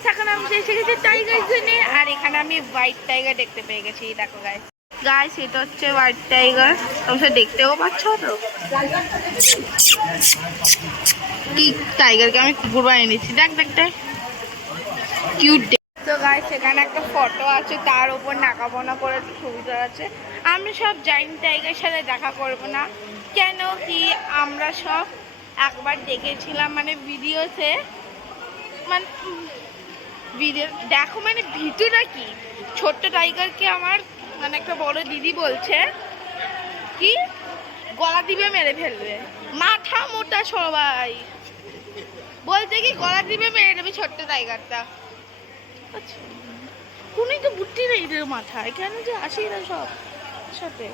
Guys এখন আমি এসে গেছি টাইগার জোনে, আর এখানে আমি হোয়াইট টাইগার দেখতে পেয়ে গেছি। দেখো গাইস, গাইস এটা হচ্ছে হোয়াইট টাইগার, তোমরা দেখতেও পাচ্ছ তো। কি টাইগারকে আমি কুকুর বানিয়ে নিচ্ছি, দেখ দেখতে কিউট। তো গাইস এখানে একটা ফটো আছে, তার উপর নাকাবনা করে ছবিটা আছে। আমি সব জাইন্ট টাইগারের সাথে দেখা করব না, কেন কি আমরা সব একবার দেখেছিলাম মানে ভিডিওতে, মানে ভিডিও দেখো মানে ভিডিওটা কি, ছোট্ট টাইগারকে আমার মানে একটা বড় দিদি বলছে কি গলা দিবে মেরে ফেলবে, মাথা মোটা সবাই বলছে কি গলা দিবে মেরে নেবে ছোট্ট টাইগারটা। আচ্ছা কোনই তো বুদ্ধি নেই এদের মাথায়, কেন যে আসে এরা সব সাথে।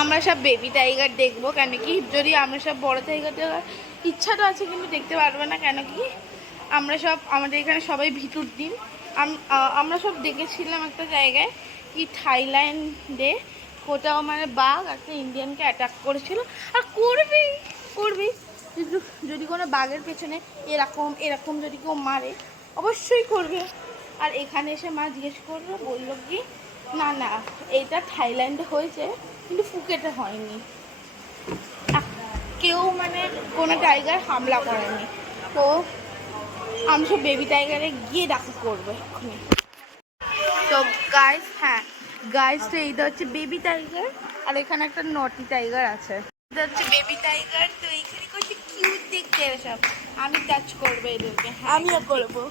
আমরা সব বেবি টাইগার দেখবো, কেন কি যদি আমরা সব বড় টাইগার দেখার ইচ্ছাটা আছে কিন্তু দেখতে পারবে না, কেন কি আমরা সব আমাদের এখানে সবাই ভিতর দিন। আমরা সব দেখেছিলাম একটা জায়গায় কি থাইল্যান্ডে, কোথাও মানে বাঘ একটা ইন্ডিয়ানকে অ্যাটাক করেছিল। আর করবি যদি কোনো বাঘের পেছনে এরকম এরকম যদি কেউ মারে অবশ্যই করবে। আর এখানে এসে মা জিজ্ঞেস করলো, বললো কি না না এটা থাইল্যান্ডে হয়েছে কিন্তু ফুকেটে হয়নি, কেউ মানে কোনো টাইগার হামলা করেনি। তো আমি সব বেবি টাইগারে গিয়ে দেখা করবো এক্ষুনি। তো গাইস, হ্যাঁ গাইস তো এইটা হচ্ছে বেবি টাইগার, আর এখানে একটা নটি টাইগার আছে। এটা হচ্ছে বেবি টাইগার। তো এইখানে করছে কিউট দেখতে সব, আমি টাচ করবো এদেরকে, আমিও করবো।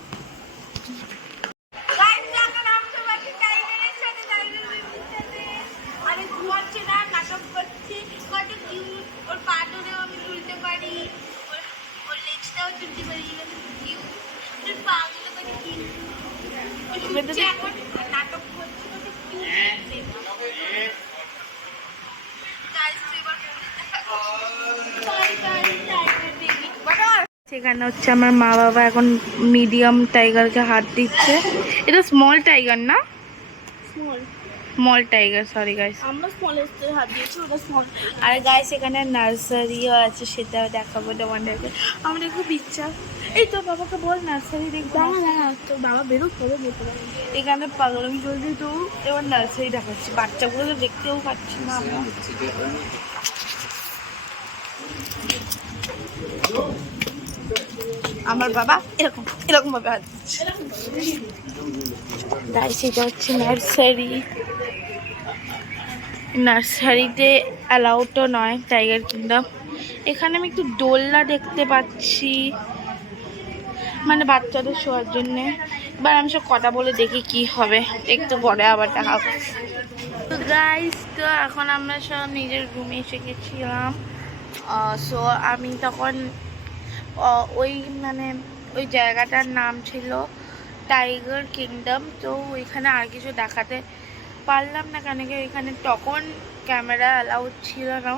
সেখানে হচ্ছে আমার মা বাবা এখন মিডিয়াম টাইগারকে হাত দিচ্ছে। এটা স্মল টাইগার না, স্মল টাইগার, সরি গাইস আমরা স্মলের হাত দিয়েছি, ওটা স্মল। আর গাইস এখানে নার্সারিও আছে, সেটাও দেখাবো তোমাদেরকে। আমাদের খুব ইচ্ছা, এই তো বাবাকে বল নার্সারি দেখবো। তো বাবা বেরো করে যেতে পারে, এখানে পাগলামি চলছে। তো এবার নার্সারি দেখাচ্ছি, বাচ্চাগুলো তো দেখতেও পাচ্ছি না আমরা। আমার বাবা এরকম এরকম ভাবে হাত দিচ্ছে। গাইস এটা হচ্ছে নার্সারি, নার্সারিতে অ্যালাউডও নয় টাইগার কিংডম। এখানে আমি একটু দোলনা দেখতে পাচ্ছি, মানে বাচ্চাদের শোয়ার জন্যে। এবার আমি সব কথা বলে দেখি কি হবে, একটু পরে আবার দেখা। তো গাইস তো এখন আমরা সব নিজের রুমে এসে গেছিলাম। সো আমি তখন ওই মানে ওই জায়গাটার নাম ছিল টাইগার কিংডম। তো ওইখানে আর কিছু দেখাতে পারলাম না, কেন কি ওইখানে তখন ক্যামেরা অ্যালাউড ছিল না।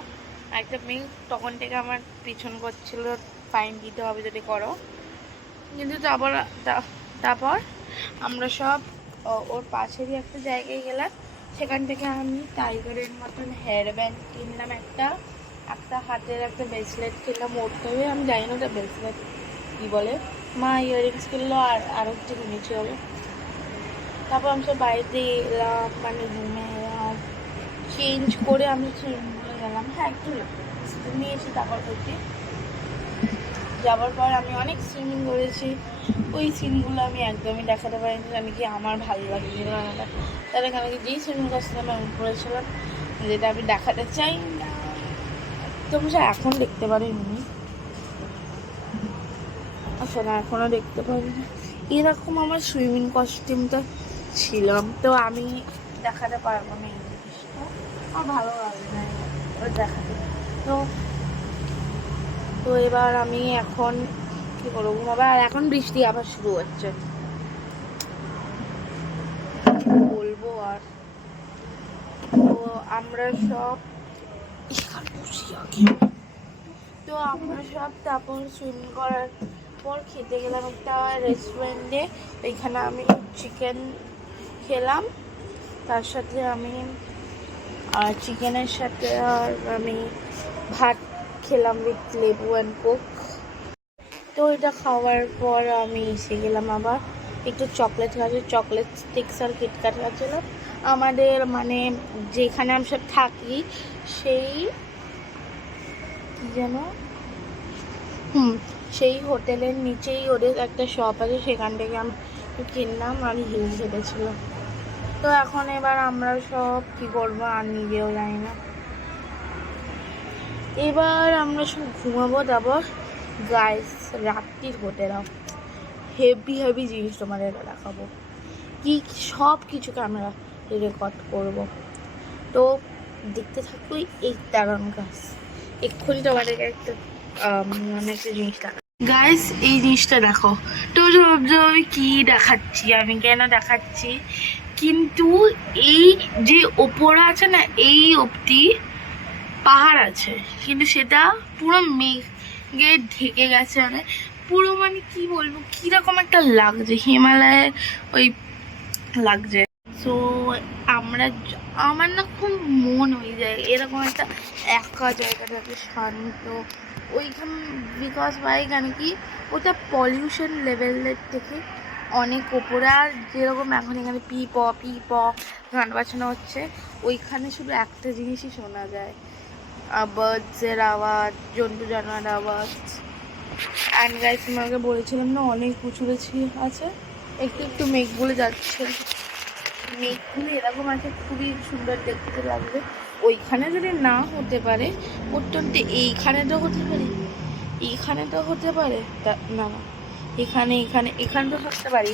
একটা মেয়ে তখন থেকে আমার পিছন করছিল, ফাইন দিতে হবে যদি করো। কিন্তু তারপর আমরা সব ওর পাশেরই একটা জায়গায় গেলাম, সেখান থেকে আমি টাইগারের মতন হেয়ার ব্যান্ড কিনলাম, একটা হাতের একটা ব্রেসলেট কিনলাম। ওরতে হবে আমি জানি না ওটা ব্রেসলেট কী বলে, মা ইয়াররিংস কিনলো, আর আরও কিছু কিনেছি হবে। তারপর আমি সব বাড়িতে এলাম, মানে রুমে এলাম, চেঞ্জ করে আমি রুমে গেলাম। হ্যাঁ একটু নিয়েছি, তারপর করছি যাবার পর আমি অনেক সুইমিং করেছি। ওই সিনগুলো আমি একদমই দেখাতে পারিনি, আমি কি আমার ভালো লাগছিল না। তাহলে আমি যেই সুইমিং করছিলাম আমি করেছিলাম, যেটা আমি দেখাতে চাই না, তোমরা এখন দেখতে পারো এমনি। আচ্ছা না এখনও দেখতে পারি না, এরকম আমার সুইমিং কস্টিউমটা ছিলাম। তো আমি দেখাতে পারবো না এই জিনিসটা, আমার ভালো লাগে না দেখাতে। তো এবার আমি এখন কি করবো, ঘুমাবো। আর এখন বৃষ্টি আবার শুরু হচ্ছে, বলবো। আর তো আমরা সব তারপর সুইমিং করার পর খেতে গেলাম একটা রেস্টুরেন্টে। এখানে আমি চিকেন খেলাম, তার সাথে আমি চিকেনের সাথে আর আমি ভাত খেলাম উইথ লেবু অ্যান্ড কোক। তো এটা খাওয়ার পর আমি এসে গেলাম আবার একটু চকলেট খাচ্ছি, চকলেট স্টিক্স আর কিটক্যাট খাচ্ছিলাম। আমাদের মানে যেখানে আমি সব থাকি সেই যেন সেই হোটেলের নিচেই ওদের একটা শপ আছে, সেখান থেকে আমি কিনলাম আর হিল খেটেছিল। তো এখন এবার আমরা সব কি করবো আর নিজেও জানি না। এবার আমরা সব ঘুমাবো। তারপর গাইস রাত্রির হোটেল হেভি হেভি জিনিস তোমাদের দেখাবো, কি সব কিছু ক্যামেরা রেকর্ড করব। তো দেখতে থাকবো এই দারুণ গাছ। এক্ষুনি তোমাদেরকে একটা মানে একটা জিনিস দেখা গাইস, এই জিনিসটা দেখো। তো ভাবছো আমি কি দেখাচ্ছি, আমি কেন দেখাচ্ছি, কিন্তু এই যে ওপরে আছে না এই অবধি পাহাড় আছে, কিন্তু সেটা পুরো মেঘে ঢেকে গেছে, মানে পুরো মানে কি বলবো কিরকম একটা লাগছে, হিমালয়ের ওই লাগছে। সো আমার না খুব মন হয়ে যায় এরকম একটা একা জায়গাটাতে শান্ত ওইখান, বিকজ ভাই কেন কি ওটা পলিউশন লেভেলের থেকে অনেক ওপরে। আর যেরকম এখন এখানে পি প গান বাজানো হচ্ছে, ওইখানে শুধু একটা জিনিসই শোনা যায়, বার্ডসের আওয়াজ, জন্তু জানোয়ার আওয়াজ। অ্যান্ড গাইস তোমাকে বলেছিলাম না অনেক উঁচুতে আছে, একটু একটু মেঘগুলো যাচ্ছে, মেঘগুলো এরকম আছে খুবই সুন্দর দেখতে লাগবে। ওইখানে যদি না হতে পারে অত্যন্ত এইখানে তো হতে পারে, এইখানে তো হতে পারে, তা না এখানে এখানে এখানে তো থাকতে পারি,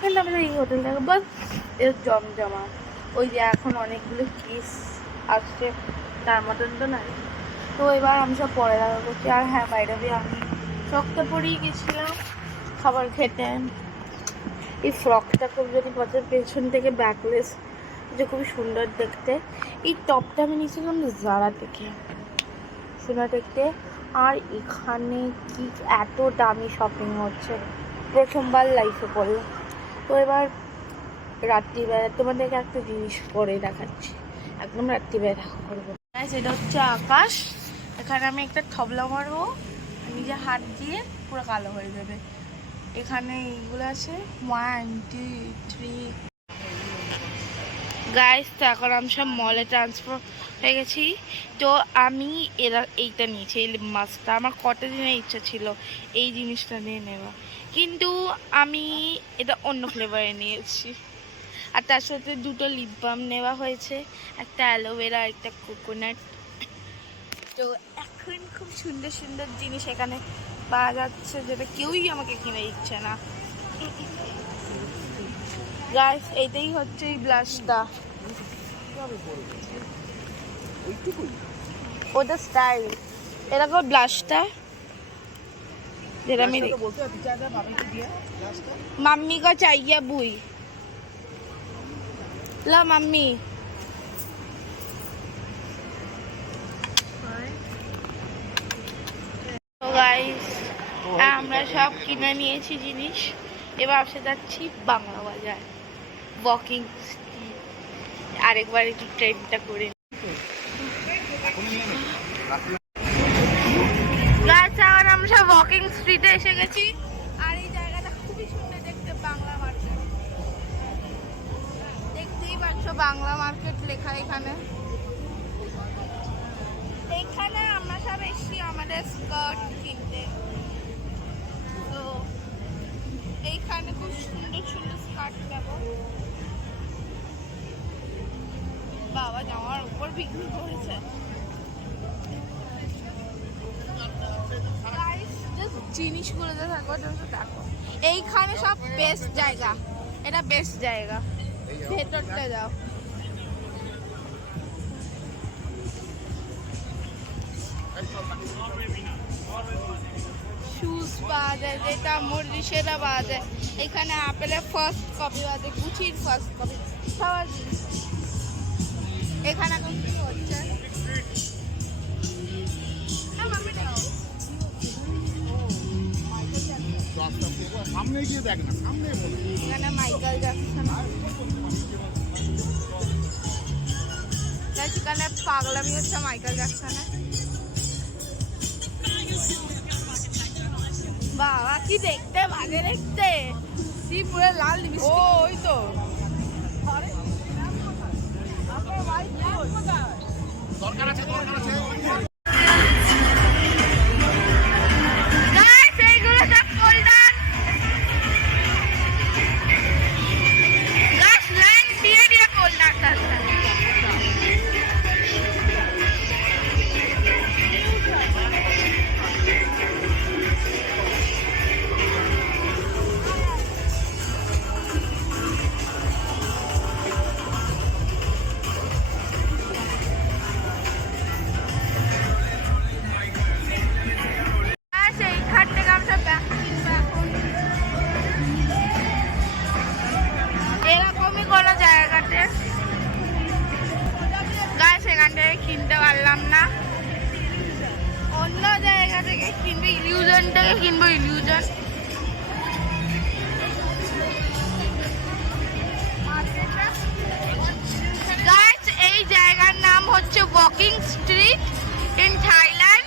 কিন্তু আমরা এই হোটেলটাকে বাস এর জমজমা। ওই যে এখন অনেকগুলো কেস আসছে তার মতন তো নাই। তো এবার আমি সব পরে দেখা করছি। আর হ্যাঁ, বাইরে দিয়ে আমি ফ্রকটা পরেই গেছিলাম খাবার খেতে। এই ফ্রকটা খুব যদি পেছন থেকে ব্যাকলেস, যে খুবই সুন্দর দেখতে। এই টপটা আমি নিয়েছিলাম জারা থেকে, সুন্দর দেখতে। আর এখানে কি এত দামি শপিং হচ্ছে, প্রথমবার লাইফে করলাম। তো এবার রাত্রিবেলা তোমাদেরকে একটা জিনিস পরে দেখাচ্ছি, একদম রাত্রিবেলা দেখা করবো। এটা হচ্ছে আকাশ, এখানে আমি একটা থবলা মারবো, নিজে হাত দিয়ে পুরো কালো হয়ে যাবে। এখানে এইগুলো আছে 1 2 3 গাইস। তো এখন আমি সব মলে ট্রান্সফার হয়ে গেছি। তো আমি এইটা নিয়েছি, এই লিপ মাস্কটা। আমার কটা দিনের ইচ্ছা ছিল এই জিনিসটা নিয়ে নেওয়া, কিন্তু আমি এটা অন্য ফ্লেভারে নিয়েছি। আর তার সাথে দুটো লিপ বাম নেওয়া হয়েছে, একটা অ্যালোভেরা একটা কোকোনাট। তো এখন খুব সুন্দর সুন্দর জিনিস এখানে পাওয়া যাচ্ছে, যেটা কেউই আমাকে কিনে দিচ্ছে না। গাইস এইটাই হচ্ছে এই ব্লাশটা, ওটা স্টাইল এরকম ব্লাশটা, যেটা আমি মাম্মি को चाहिए बुई ला মাম্মি। তো গাইস আমরা সব কিনে নিয়েছি জিনিস, এবার আসে যাচ্ছি বাংলা বাজার ওয়াকিং স্ট্রিট। আরেকবার একটু ট্রেনটা করে গাইস, আর আমরা সব ওয়াকিং স্ট্রিটে এসে গেছি। আর এই জায়গাটা খুবই সুন্দর দেখতে, বাংলা মার্কেট দেখতেই পাচ্ছ, বাংলা মার্কেট লেখা এখানে। এইখানে আমরা সব এসেছি আমাদের স্কার্ট কিনতে। তো এইখানে খুব সুন্দর সুন্দর স্কার্ট পাবো। বাবা জামার উপর বিক্রি করেছে। জিনিসগুলো দেখো, দেখো এইখানে সব বেস্ট জায়গা, এটা বেস্ট জায়গা, ভেতরটা যাও। শুজ পাওয়া যায়, যেটা মুরগি সেটা পাওয়া যায় এখানে। আপেলের ফার্স্ট কপি পাওয়া যায়, গুচির ফার্স্ট কপি, সবার জিনিস এখানে। এখন কি হচ্ছে সামনে গিয়ে দেখ না, সামনে এখানে মাইকেল জ্যাকসন। এখানে পাগলামি হচ্ছে মাইকেল জ্যাকসনের। বাবা কি দেখতে ভাগে দেখতে পুরো লাল ও ওই তো দরকার আছে এরকমই কোনো জায়গাতে গাছ সেখান থেকে কিনতে পারলাম না, অন্য জায়গা থেকে কিনবো, ইলিউশন থেকে কিনবো ইলিউশন। গাছ এই জায়গার নাম হচ্ছে ওয়াকিং স্ট্রিট ইন থাইল্যান্ড।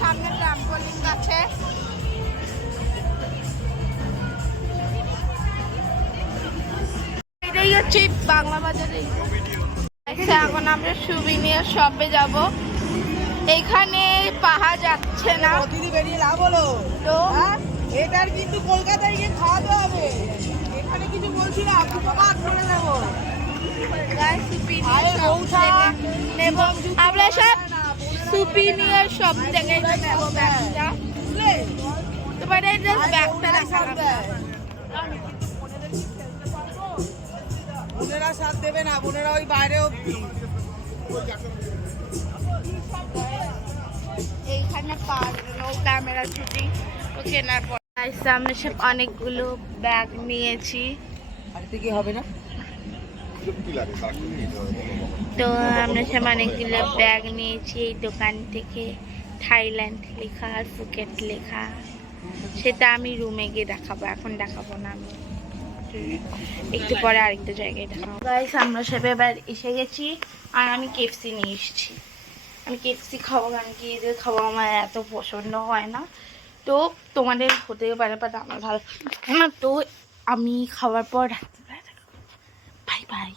সামনে ট্রাম্পোলিন আছে, এটাই হচ্ছে বাংলা বাজারে। এখন আমরা সুবিনিয়ার শপে যাব, এখানে পাওয়া যাচ্ছে না, বেরিয়ে লাভ হলো তো এটার কিন্তু কলকাতায় গিয়ে খাওয়াতে হবে, এখানে কিছু বলছি না, করে দেবো। আমরা সব সুপিনিয়ার সব থেকে নেব ব্যাগটা, তোমার ব্যাগটা বোনেরা সাথ দেবে না, বোনেরা ওই বাইরে অব্দি। এইখানে পারলো ক্যামেরা শুটিং ও কেনার পর আমরা সব অনেকগুলো ব্যাগ নিয়েছি, কি হবে না তো আমরা সব অনেকগুলো ব্যাগ নিয়েছি এই দোকান থেকে, থাইল্যান্ড লেখা আর ফুকেট লেখা, সেটা আমি রুমে গিয়ে দেখাবো, এখন দেখাবো না, আমি একটু পরে আরেকটা জায়গায় দেখাবো। গাইস আমরা সব এবার এসে গেছি আর আমি কেএফসি নিয়ে এসেছি, আমি কেএফসি খাবো, কারণ কি এদের খাবো আমার এত পছন্দ হয় না, তো তোমাদের হতে পারে বাট আমার ভালো না, তো আমি খাওয়ার পর বাই বাই।